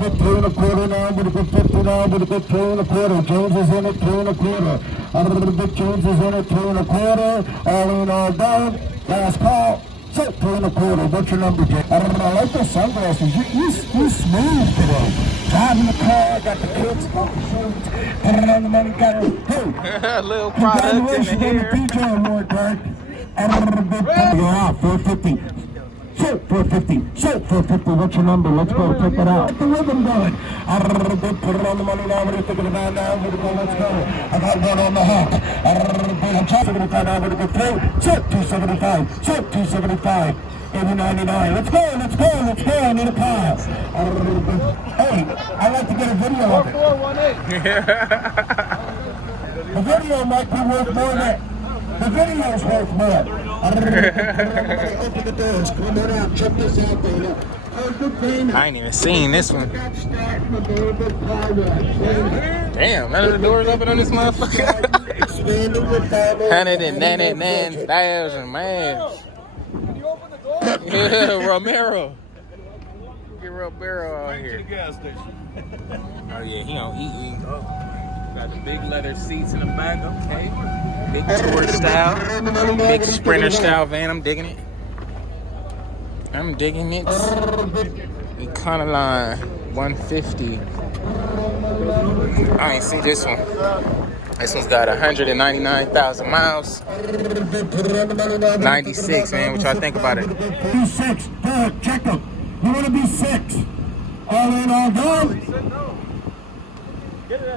bit 2.25 now, I'm gonna go 50 now, I'm gonna go 2.25. Jones is in at 2.25. A little bit Jones is in at 2.25. All in, all down. Last call. So 2.25. What's your number, Jay? I like those sunglasses. You smooth today. Driving the car, got the kids, got the shirts, put it on the money, got it. Hey, A little product in the congratulations on the hair. PJ award, Greg. A little bit. Yeah, 450. Shoot, 450. Shoot, 450. What's your number? Let's go check it out. Get the rhythm going. A little bit. Put it on the money now. What are you thinking about now? Let's go. I got one on the hook. A little bit. I'm trying to get now. I'm going to go through. Shoot, 275. Shoot, 275. 80.99. Let's go. Let's go. Let's go. I need a car. A little bit. Hey, I'd like to get a video of it. 4418. The video might be worth more than the video's worth more. Open the doors. Come on out. Check this out, Dana. I ain't even seen this one. Damn, none of the doors open on this motherfucker. 199,000 man. Yeah, Romero. Get Romero out here. Oh yeah, he don't eat. Got the big leather seats in the back. Okay. Big tour style. Big sprinter style van. I'm digging it. I'm digging it. Econoline 150. I ain't see this one. This one's got 199,000 miles. 96, man. What y'all think about it? Be 6. Check them. You want to be 6. All in, all done.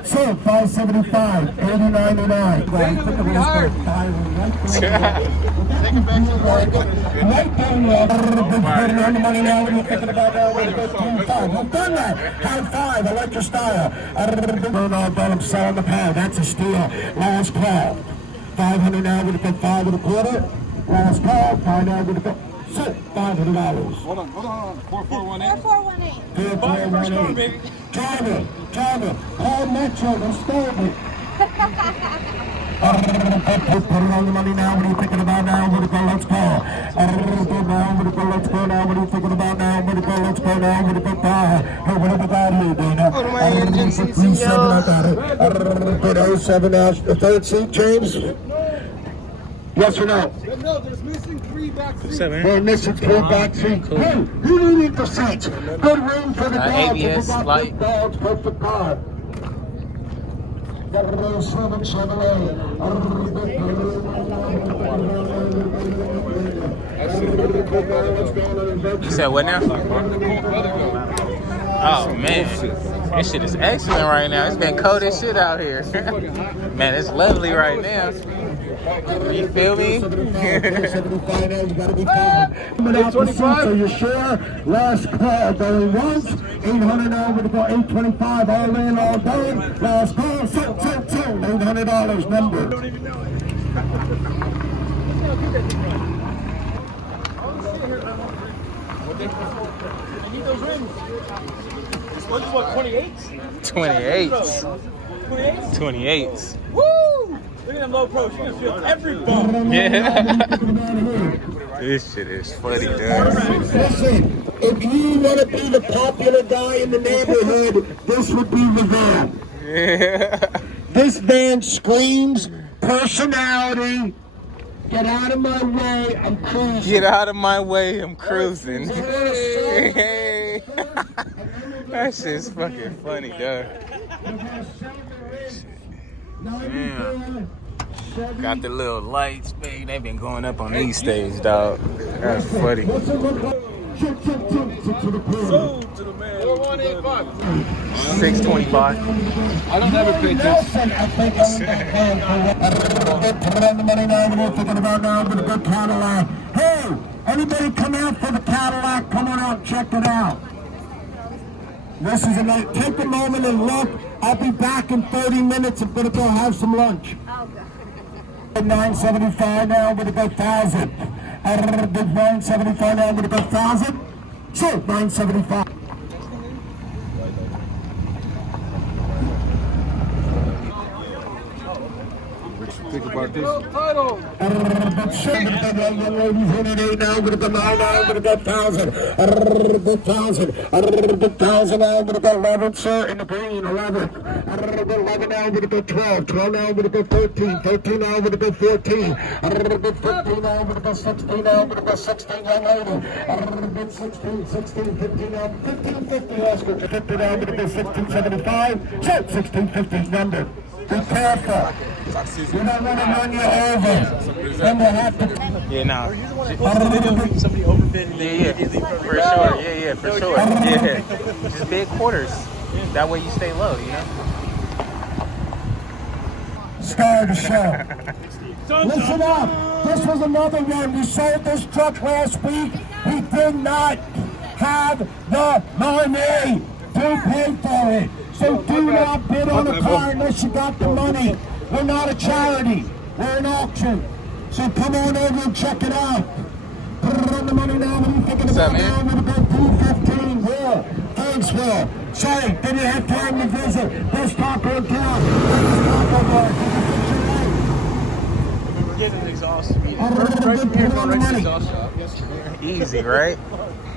So 575, 80.99. Right down the money now. What are you thinking about now? We've done that. High five. I like your style. I'm selling the pound. That's a steal. Last call. 500 now. We're going to put 5.25. Last call. 5 now. We're going to go. So $500. Hold on. 4418. 4418. Driver, call Metro, they're starving. Put it on the money now, what are you thinking about now? What do you go, let's go. Let's go now, what do you go, let's go now? What are you thinking about now? What do you go, let's go now? What do you go, hey, what have we got here, Dana? Oh, my engine seats, I got it. Put 07 now, the third seat, James? Yes or no? No, there's missing 3 back seats. We're missing 4 back seats. Hey, you need the seats. Good room for the dogs. ABS light. Dogs, perfect car. Got a little Chevrolet. You said what now? Oh man, this shit is excellent right now. It's been cold as shit out here. Man, it's lovely right now. You feel me? 25. Are you sure? Last call going once. 800 now. We're going to go 825. All in, all done. Last call. $800 number. I need those rings. What is what, 28s? 28s. 28s? 28s. Woo! Look at them low pros. You're going to feel every bump. Yeah. This shit is funny, dude. Listen, if you want to be the popular guy in the neighborhood, this would be the van. Yeah. This van screams personality. Get out of my way, I'm cruising. Get out of my way, I'm cruising. Hey. That shit's fucking funny, dog. Damn. Got the little lights, man. They've been going up on these stages, dog. That's funny. Sold to the man. 4185. 625. I don't ever pay attention. Put it on the money now. What are you thinking about now? With a good Cadillac. Hey, anybody come out for the Cadillac? Come on out, check it out. This is a night. Take a moment and look. I'll be back in 30 minutes. I'm going to go have some lunch. 975 now. I'm going to go 1,000. 975 now. I'm going to go 1,000. Sure, 975. Think about about this. Title. Young ladies in at 8 now, with the 9 now, with the 1,000. The 1,000 now, with the 11, sir, in the green, 11. The 11 now, with the 12. 12 now, with the 13. 13 now, with the 14. The 15 now, with the 16 now, with the 16, young lady. The 16, 16, 15 now, 15, 50, Oscar. 50 now, with the 1675. 1650 number. Be careful. You don't want to run you over. Then we'll have to. Yeah, nah. Somebody overbid. Yeah, for sure. Yeah, for sure. Yeah, just big quarters. That way you stay low, you know. Start the show. Listen up. This was another one. We sold this truck last week. We did not have the money to pay for it. So do not bid on a car unless you got the money. We're not a charity. We're an auction. So come on over and check it out. Put it on the money now. What are you thinking about now? I'm going to go 215. Will. Thanks, Will. Sorry, didn't have time to visit. Best taco in town. Best taco bar. We're getting an exhaust. Right from here, going right to the exhaust shop. Easy, right?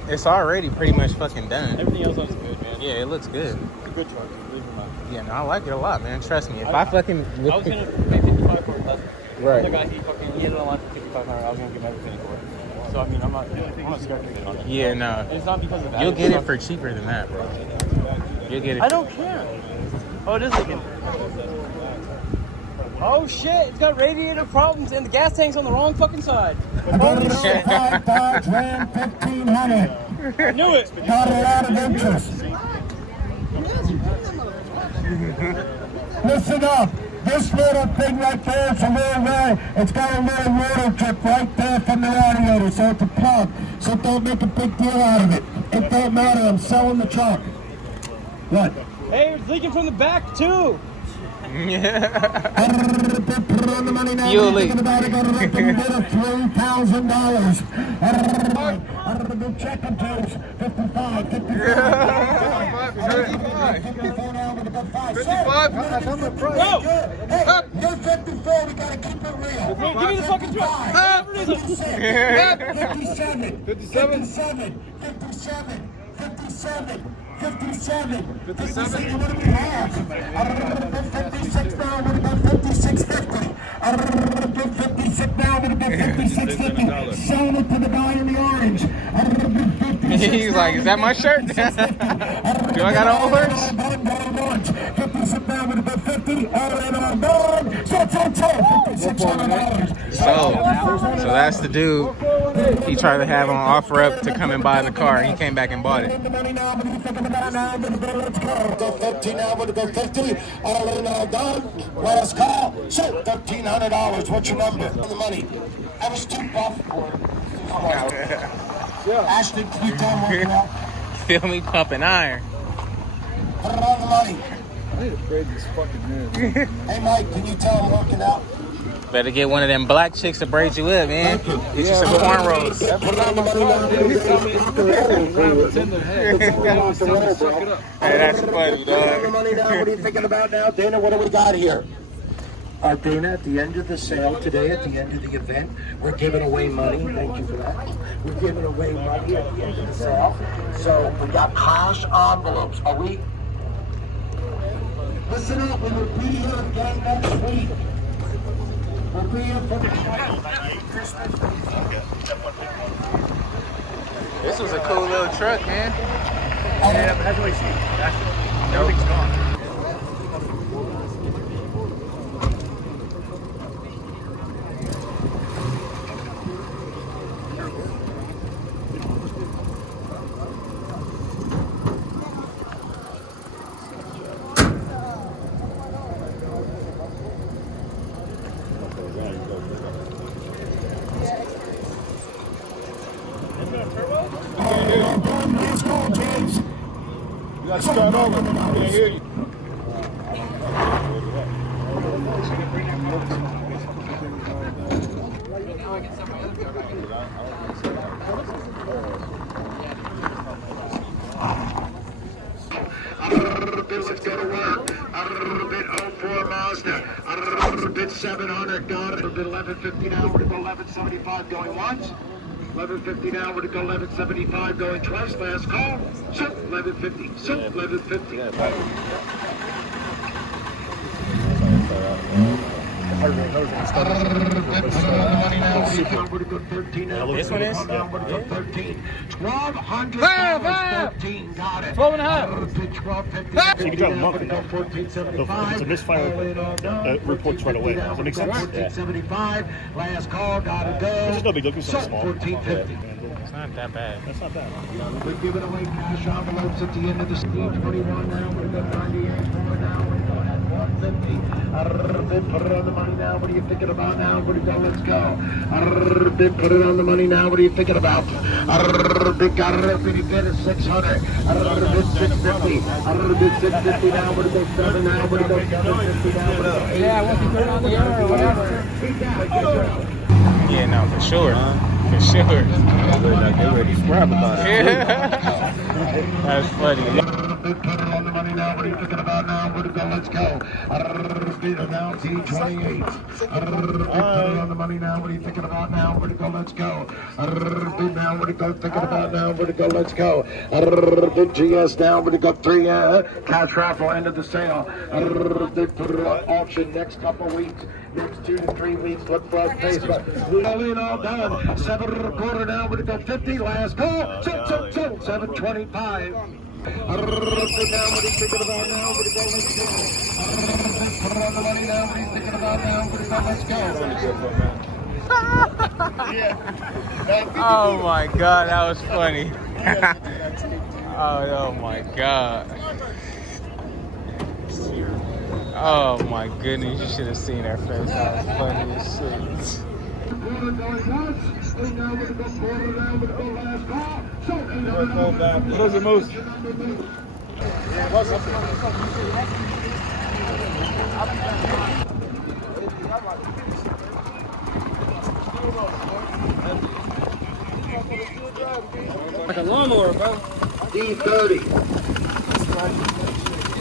It's already pretty much fucking done. Everything else looks good, man. Yeah, it looks good. It's a good truck. Believe it or not. Yeah, no, I like it a lot, man. Trust me. If I fucking... I was gonna pay 55 for it last week. Right. The guy, he had it online for 5,500. I was gonna give him everything for it. So I mean, I'm not scared to get on it. Yeah, no. And it's not because of that. You'll get it for cheaper than that, bro. You'll get it. I don't care. Oh, it is leaking. Oh shit! It's got radiator problems and the gas tank's on the wrong fucking side. I got a certified Dodge Ram 1500. I knew it. Got a lot of interest. Listen up. This little thing right there is a little it's got a little water drip right there from the radiator, so it's a plug. So don't make a big deal out of it. It don't matter. I'm selling the truck. What? Hey, it's leaking from the back too. Yeah. Put on the money now. You'll leave. $3,000. Good check and toes. 55, 55. 55. Bro! Hey, you're 54. We gotta keep it real. Give me the fucking truck. 57. 57. 57. 57. 57. 57. What do we have? 56 now. What about 56.50? 56 now. What about 56.50? Selling it to the guy in the orange. He's like, is that my shirt? Do I got an orange? 56 now. What about 50? So that's the dude he tried to have on offer up to come and buy the car. He came back and bought it. Go 15 now, we're going to go 50. All in, all done. Let us call. So, $1,300. What's your number? The money. I was too buff for it. Ashton, can you tell him working out? Feel me pumping iron. Put it on the money. I need to braid this fucking man. Hey, Mike, can you tell him working out? Better get one of them black chicks to braid you up, man. Get you some cornrows. Put it on the money now. Hey, that's funny, Put on the dog. money now. What are you thinking about now? Dana, what do we got here? Dana, at the end of the sale today, at the end of the event, we're giving away money. Thank you for that. We're giving away money at the end of the sale. So we got cash envelopes. Are we? Listen up, we will be here again next week. We'll be here for the Christmas. This was a cool little truck, man. Yeah, but that's what you see. Everything's gone. You got to start over. I can't hear you. Let's go to work. Bit 04 Mazda. Bit 700. Got it. Bit 1150 now. We're to go 1175 going once. 1150 now. We're to go 1175 going twice. Last call. So 1150. So 1150. This one is? 13. 1200. 13. Got it. 12 and a half. 1250. So you can drive a month and 1475. if it's a misfire, reports right away. Does that make sense? 1475. Last call. Gotta go. It's just no big deal. It's So small. 1450. It's not that bad. That's not bad. We're giving away cash envelopes at the end of the 21 now. We're going 98 more now. We're going at 150. Put it on the money now. What are you thinking about now? Where to go? Let's go. Put it on the money now. What are you thinking about? Got it up. Bid is 600. Bid 650. Bid 650 now. Where to go? 7 now. Where to go? 750 now. Where to go? 8. Yeah, once you put it on the air or whatever. Yeah, no, for sure. For sure. They ready to scrap about it. That's funny. Put it on the money now. What are you thinking about now? Where to go? Let's go. Bid now. T28. Put it on the money now. What are you thinking about now? Where to go? Let's go. Bid now. Where to go? Thinking about now? Where to go? Let's go. Bid GS now. Where to go? 3 cash raffle end of the sale. They put it on auction next couple weeks. Next 2 to 3 weeks. Look for us Facebook. We all in, all done. 7 1/4 now. Where to go? 50. Last call. 725. Now, what are you thinking about now? What are you going? Let's go. Put it on the money now. What are you thinking about now? What are you going? Let's go. Oh my god, that was funny. Oh my god. Oh my goodness, you should have seen her face. That was funny as shit. Close the moose. Like a lawnmower, bro. D30.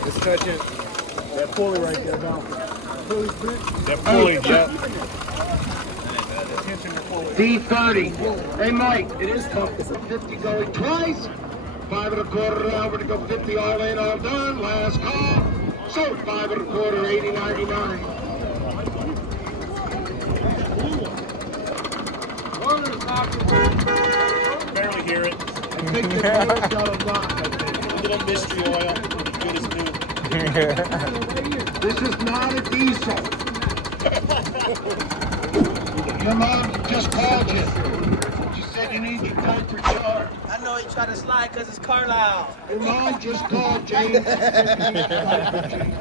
Let's touch it. That pulley right there, bro. That pulley, yeah. D30. Hey, Mike. It is tough. 50 going twice. 5 1/4 now. We're to go 50 all in, all done. Last call. So 5 1/4, 80.99. Barely hear it. I think the boat's got a lock, I think. A little mystery oil. Good as new. This is not a diesel. Your mom just called you. She said you need your diaper charged. I know he tried to slide because it's Carlisle. Your mom just called, James. She said you need your diaper change.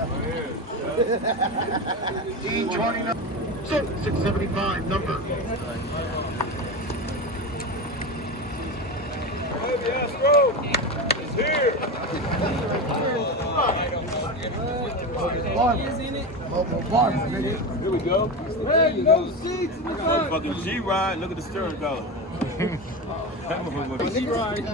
D29. 675 number. Yes, bro. It's here. Here we go. Hey, no seats in the front. Motherfucking G-Ride. Look at the steering column. G-Ride.